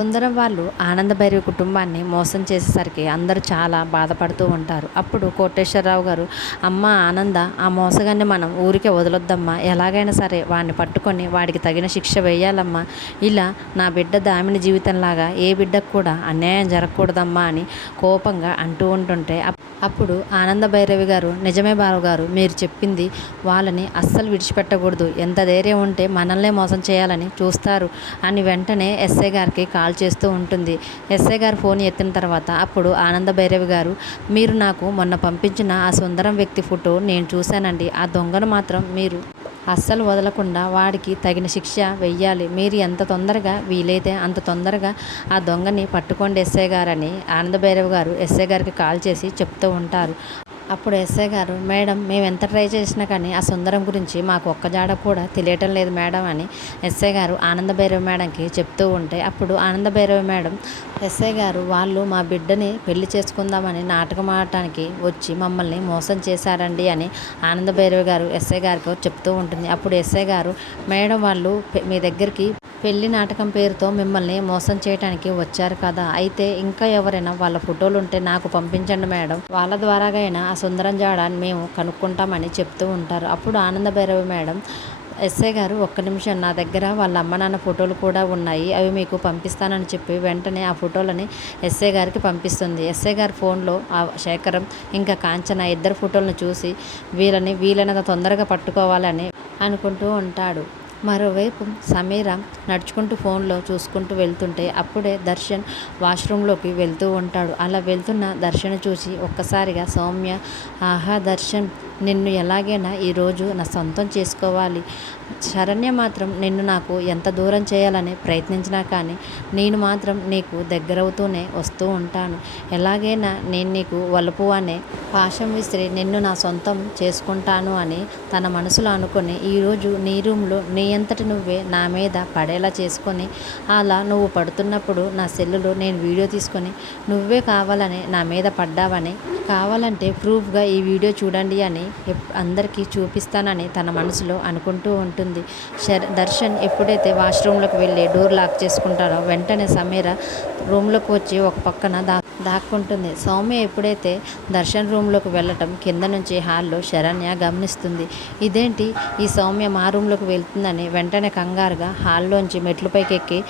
సుందరం వాళ్ళు ఆనందభైరవి కుటుంబాన్ని మోసం చేసేసరికి అందరూ చాలా బాధపడుతూ ఉంటారు. అప్పుడు కోటేశ్వరరావు గారు, అమ్మ ఆనంద, ఆ మోసగాన్ని మనం ఊరికే వదలొద్దమ్మా, ఎలాగైనా సరే వాడిని పట్టుకొని వాడికి తగిన శిక్ష వేయాలమ్మా, ఇలా నా బిడ్డ దామిని జీవితంలాగా ఏ బిడ్డకు కూడా అన్యాయం జరగకూడదమ్మా అని కోపంగా అంటూ ఉంటుంటే అప్పుడు ఆనందభైరవి గారు, నిజమే బావగారు, మీరు చెప్పింది, వాళ్ళని అస్సలు విడిచిపెట్టకూడదు, ఎంత ధైర్యం ఉంటే మనల్నే మోసం చేయాలని చూస్తారు అని వెంటనే ఎస్ఐ గారికి కాల్ చేస్తూ ఉంటుంది. ఎస్ఐ గారు ఫోన్ ఎత్తిన తర్వాత అప్పుడు ఆనందభైరవి గారు, మీరు నాకు మొన్న పంపించిన ఆ సుందరం వ్యక్తి ఫోటో నేను చూశానండి, ఆ దొంగను మాత్రం మీరు అస్సలు వదలకుండా వాడికి తగిన శిక్ష వెయ్యాలి, మీరు ఎంత తొందరగా వీలైతే అంత తొందరగా ఆ దొంగని పట్టుకోండి ఎస్ఐ గారని ఆనందభైరవి గారు ఎస్ఐ గారికి కాల్ చేసి చెప్తూ ఉంటారు. అప్పుడు ఎస్ఐ గారు, మేడం, మేము ఎంత ట్రై చేసినా కానీ ఆ సుందరం గురించి మాకు ఒక్క జాడ కూడా తెలియటం లేదు మేడం అని ఎస్ఐ గారు ఆనందభైరవి మేడంకి చెప్తూ ఉంటే అప్పుడు ఆనందభైరవి మేడం, ఎస్ఐ గారు, వాళ్ళు మా బిడ్డని పెళ్లి చేసుకుందామని నాటకం ఆడటానికి వచ్చి మమ్మల్ని మోసం చేశారండి అని ఆనందభైరవి గారు ఎస్ఐ గారికి చెప్తూ ఉంటుంది. అప్పుడు ఎస్ఐ గారు, మేడం, వాళ్ళు మీ దగ్గరికి పెళ్లి నాటకం పేరుతో మిమ్మల్ని మోసం చేయడానికి వచ్చారు కదా, అయితే ఇంకా ఎవరైనా వాళ్ళ ఫోటోలు ఉంటే నాకు పంపించండి మేడం, వాళ్ళ ద్వారాగైనా ఆ సుందరం జాడ మేము కనుక్కుంటామని చెప్తూ ఉంటారు. అప్పుడు ఆనందభైరవి మేడం, ఎస్ఐ గారు, ఒక్క నిమిషం, నా దగ్గర వాళ్ళ అమ్మ నాన్న ఫోటోలు కూడా ఉన్నాయి, అవి మీకు పంపిస్తానని చెప్పి వెంటనే ఆ ఫోటోలని ఎస్ఐ గారికి పంపిస్తుంది. ఎస్ఐ గారి ఫోన్లో ఆ శేఖరం ఇంకా కాంచన ఇద్దరు ఫోటోలను చూసి వీళ్ళని వీలైనంత తొందరగా పట్టుకోవాలని అనుకుంటూ ఉంటాడు. మరోవైపు సమీర నడుచుకుంటూ ఫోన్లో చూసుకుంటూ వెళ్తుంటే అప్పుడే దర్శన్ వాష్రూమ్లోకి వెళ్తూ ఉంటాడు. అలా వెళ్తున్న దర్శన్ చూసి ఒక్కసారిగా సౌమ్య, ఆహా దర్శన్, నిన్ను ఎలాగైనా ఈరోజు నా సొంతం చేసుకోవాలి, శరణ్య మాత్రం నిన్ను నాకు ఎంత దూరం చేయాలని ప్రయత్నించినా కానీ నేను మాత్రం నీకు దగ్గరవుతూనే వస్తూ ఉంటాను, ఎలాగైనా నేను నీకు వలుపు అనే పాశం విసిరి నిన్ను నా సొంతం చేసుకుంటాను అని తన మనసులో అనుకొని ఈరోజు నీ రూమ్లో నీ అంతటి నువ్వే నా మీద పడేలా చేసుకొని, అలా నువ్వు పడుతున్నప్పుడు నా సెల్లులో నేను వీడియో తీసుకొని నువ్వే కావాలని నా మీద పడ్డావని, కావాలంటే ప్రూఫ్గా ఈ వీడియో చూడండి అని అందరికీ చూపిస్తానని తన మనసులో అనుకుంటూ ఉంటుంది. దర్శన్ ఎప్పుడైతే వాష్రూమ్లోకి వెళ్ళి డోర్ లాక్ చేసుకుంటారో వెంటనే సమీర రూమ్లోకి వచ్చి ఒక పక్కన దాక్కుంటుంది. సౌమ్య ఎప్పుడైతే దర్శన్ రూమ్లోకి వెళ్ళటం కింద నుంచి హాల్లో శరణ్య గమనిస్తుంది. ఇదేంటి ఈ సౌమ్య మా రూమ్లోకి వెళ్తుందని వెంటనే కంగారుగా హాల్లోంచి మెట్లపైకి ఎక్కి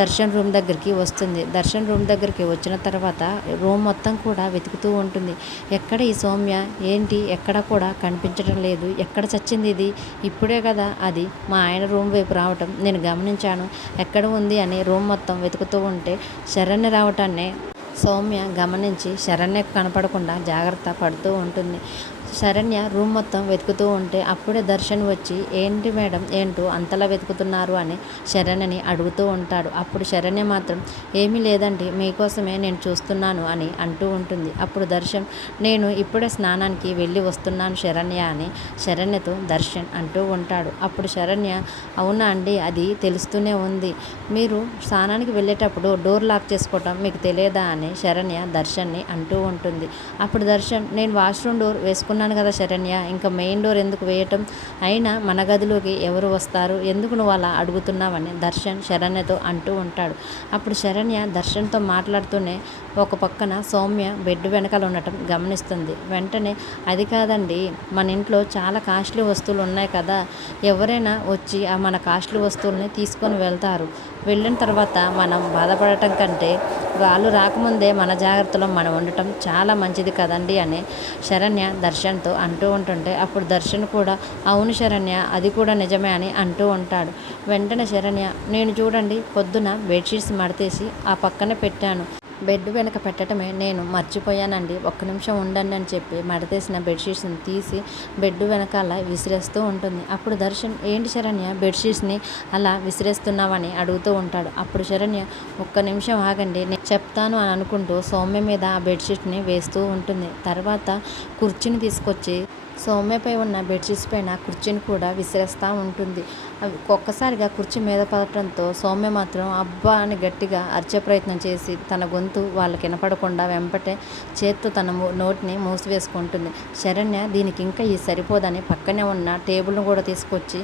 దర్శన్ రూమ్ దగ్గరికి వస్తుంది. దర్శన్ రూమ్ దగ్గరికి వచ్చిన తర్వాత రూమ్ మొత్తం కూడా వెతుకుతూ ఉంటుంది. ఎక్కడ ఈ సౌమ్య, ఏంటి ఎక్కడ కూడా కనిపించడం లేదు, ఎక్కడ చచ్చింది ఇది, ఇప్పుడే కదా అది మా ఆయన రూమ్ వైపు రావటం నేను గమనించాను, ఎక్కడ ఉంది అని రూమ్ మొత్తం వెతుకుతూ ఉంటే శరణ్య రావటాన్ని సౌమ్య గమనించి శరణ్యకు కనపడకుండా జాగ్రత్త పడుతూ ఉంటుంది. శరణ్య రూమ్ మొత్తం వెతుకుతూ ఉంటే అప్పుడే దర్శన్ వచ్చి, ఏంటి మేడం, ఏంటో అంతలా వెతుకుతున్నారు అని శరణ్యని అడుగుతూ ఉంటాడు. అప్పుడు శరణ్య మాత్రం, ఏమీ లేదండి, మీకోసమే నేను చూస్తున్నాను అని అంటూ ఉంటుంది. అప్పుడు దర్శన్, నేను ఇప్పుడే స్నానానికి వెళ్ళి వస్తున్నాను శరణ్య అని శరణ్యతో దర్శన్ అంటూ ఉంటాడు. అప్పుడు శరణ్య, అవునా అండి, అది తెలుస్తూనే ఉంది, మీరు స్నానానికి వెళ్ళేటప్పుడు డోర్ లాక్ చేసుకోవటం మీకు తెలియదా అని శరణ్య దర్శన్ని అంటూ ఉంటుంది. అప్పుడు దర్శన్, నేను వాష్రూమ్ డోర్ వేసుకున్నాను కదా శరణ్య, ఇంకా మెయిన్ డోర్ ఎందుకు వేయటం, అయినా మన గదిలోకి ఎవరు వస్తారు, ఎందుకు నువ్వు అలా అడుగుతున్నావని దర్శన్ శరణ్యతో అంటూ ఉంటాడు. అప్పుడు శరణ్య దర్శన్తో మాట్లాడుతూనే ఒక పక్కన సౌమ్య బెడ్ వెనకాల ఉండటం గమనిస్తుంది. వెంటనే, అది కాదండి, మన ఇంట్లో చాలా కాస్ట్లీ వస్తువులు ఉన్నాయి కదా, ఎవరైనా వచ్చి ఆ మన కాస్ట్లీ వస్తువుల్ని తీసుకొని వెళ్తారు, వెళ్ళిన తర్వాత మనం బాధపడటం కంటే వాళ్ళు రాకముందే మన జాగ్రత్తలో మనం ఉండటం చాలా మంచిది కదండి అని శరణ్య దర్శన్తో అంటూ ఉంటుంటే అప్పుడు దర్శన్ కూడా, అవును శరణ్య, అది కూడా నిజమే అని అంటూ ఉంటాడు. వెంటనే శరణ్య, నేను చూడండి పొద్దున బెడ్షీట్స్ మడతేసి ఆ పక్కనే పెట్టాను, బెడ్ వెనక పెట్టడమే నేను మర్చిపోయానండి, ఒక్క నిమిషం ఉండండి అని చెప్పి మడతేసిన బెడ్షీట్స్ని తీసి బెడ్ వెనకాల విసిరేస్తూ ఉంటుంది. అప్పుడు దర్శన్, ఏంటి శరణ్య బెడ్షీట్స్ని అలా విసిరేస్తున్నావని అడుగుతూ ఉంటాడు. అప్పుడు శరణ్య, ఒక్క నిమిషం ఆగండి, నేను చెప్తాను అని అనుకుంటూ సౌమ్య మీద ఆ బెడ్షీట్ని వేస్తూ ఉంటుంది. తర్వాత కుర్చీని తీసుకొచ్చి సౌమ్యపై ఉన్న బెడ్షీట్స్ పైన కుర్చీని కూడా విసిరేస్తూ ఉంటుంది. అవి ఒక్కసారిగా కుర్చీ మీద పడటంతో సౌమ్య మాత్రం అబ్బా అని గట్టిగా అరిచే ప్రయత్నం చేసి తన గొంతు వాళ్ళకి వినపడకుండా వెంపటే చేత్తో తన నోటిని మూసివేసుకుంటుంది. శరణ్య దీనికి ఇంకా ఈ సరిపోదని పక్కనే ఉన్న టేబుల్ను కూడా తీసుకొచ్చి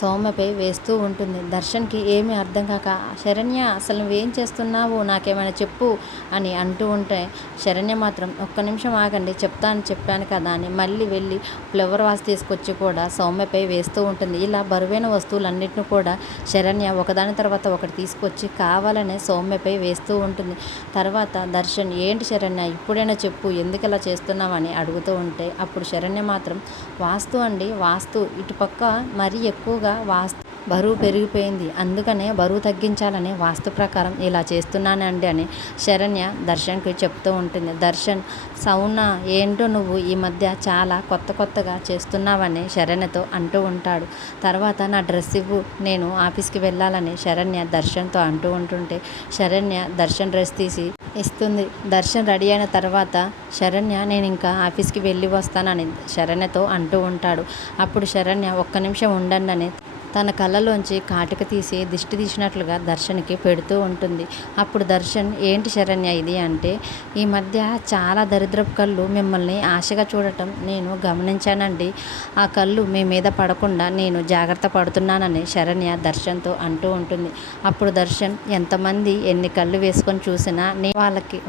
సౌమ్యపై వేస్తూ ఉంటుంది. దర్శన్కి ఏమీ అర్థం కాక, శరణ్య అసలు నువ్వేం చేస్తున్నావు, నాకేమైనా చెప్పు అని అంటూ ఉంటే, శరణ్య మాత్రం ఒక్క నిమిషం ఆగండి చెప్పాను కదా అని మళ్ళీ వెళ్ళి ఫ్లవర్ వాస్ తీసుకొచ్చి కూడా సౌమ్యపై వేస్తూ ఉంటుంది. ఇలా బరువైన వస్తువులన్నిటిని కూడా శరణ్య ఒకదాని తర్వాత ఒకటి తీసుకొచ్చి కావాలనే సౌమ్యపై వేస్తూ ఉంటుంది. తర్వాత దర్శన్, ఏంటి శరణ్య ఇప్పుడైనా చెప్పు, ఎందుకు ఇలా చేస్తున్నావని అడుగుతూ ఉంటే, అప్పుడు శరణ్య మాత్రం, వాస్తు అండి, వాస్తు ఇటుపక్క మరీ ఎక్కువగా బరువు పెరిగిపోయింది, అందుకనే బరువు తగ్గించాలని వాస్తు ప్రకారం ఇలా చేస్తున్నానండి అని శరణ్య దర్శన్కి చెప్తూ ఉంటుంది. దర్శన్, సౌనా ఏంటో నువ్వు ఈ మధ్య చాలా కొత్తగా చేస్తున్నావని శరణ్యతో అంటూ ఉంటాడు. తర్వాత నా డ్రెస్ ఇవ్వు, నేను ఆఫీస్కి వెళ్ళాలని శరణ్య దర్శన్తో అంటూ ఉంటుంటే, శరణ్య దర్శన్ డ్రెస్ తీసి ఇస్తుంది. దర్శన్ రెడీ అయిన తర్వాత శరణ్య, నేను ఇంకా ఆఫీస్కి వెళ్ళి వస్తానని శరణ్యతో అంటూ ఉంటాడు. అప్పుడు శరణ్య, ఒక్క నిమిషం ఉండండి అని తన కళ్ళలోంచి కాటుక తీసి దిష్టి తీసినట్లుగా దర్శన్కి పెడుతూ ఉంటుంది. అప్పుడు దర్శన్, ఏంటి శరణ్య ఇది అంటే, ఈ మధ్య చాలా దరిద్రపు కళ్ళు మిమ్మల్ని ఆశగా చూడటం నేను గమనించానండి, ఆ కళ్ళు మీ మీద పడకుండా నేను జాగ్రత్త పడుతున్నానని శరణ్య దర్శన్తో అంటూ ఉంటుంది. అప్పుడు దర్శన్, ఎంతమంది ఎన్ని కళ్ళు వేసుకొని చూసినా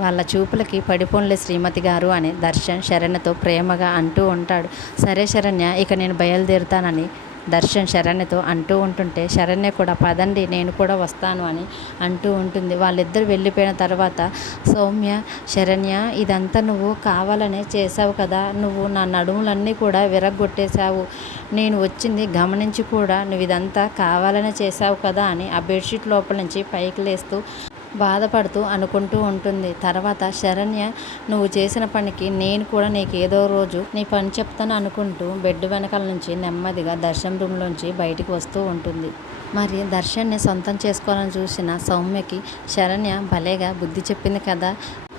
వాళ్ళ చూపులకి పడిపోన్లే శ్రీమతి గారు అని దర్శన్ శరణ్యతో ప్రేమగా అంటూ ఉంటాడు. సరే శరణ్య, ఇక నేను బయలుదేరుతానని దర్శన్ శరణ్యతో అంటూ ఉంటుంటే, శరణ్య కూడా పదండి నేను కూడా వస్తాను అని అంటూ ఉంటుంది. వాళ్ళిద్దరు వెళ్ళిపోయిన తర్వాత సౌమ్య, శరణ్య ఇదంతా నువ్వు కావాలనే చేసావు కదా, నువ్వు నా నడుములన్నీ కూడా విరగ్గొట్టేశావు, నేను వచ్చింది గమనించి కూడా నువ్వు ఇదంతా కావాలనే చేసావు కదా అని ఆ బెడ్షీట్ లోపల నుంచి పైకి లేస్తూ బాధపడుతూ అనుకుంటూ ఉంటుంది. తర్వాత శరణ్య, నువ్వు చేసిన పనికి నేను కూడా నీకు ఏదో రోజు నీ పని చెప్తాను అనుకుంటూ బెడ్ వెనకాల నుంచి నెమ్మదిగా దర్శన్ రూమ్లోంచి బయటికి వస్తూ ఉంటుంది. మరి దర్శన్ని సొంతం చేసుకోవాలని చూసిన సౌమ్యకి శరణ్య భలేగా బుద్ధి చెప్పింది కదా.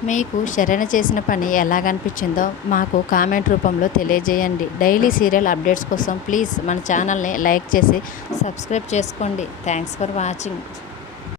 మీకు శరణ్య చేసిన పని ఎలాగనిపించిందో మాకు కామెంట్ రూపంలో తెలియజేయండి. డైలీ సీరియల్ అప్డేట్స్ కోసం ప్లీజ్ మన ఛానల్ని లైక్ చేసి సబ్స్క్రైబ్ చేసుకోండి. Thanks for watching.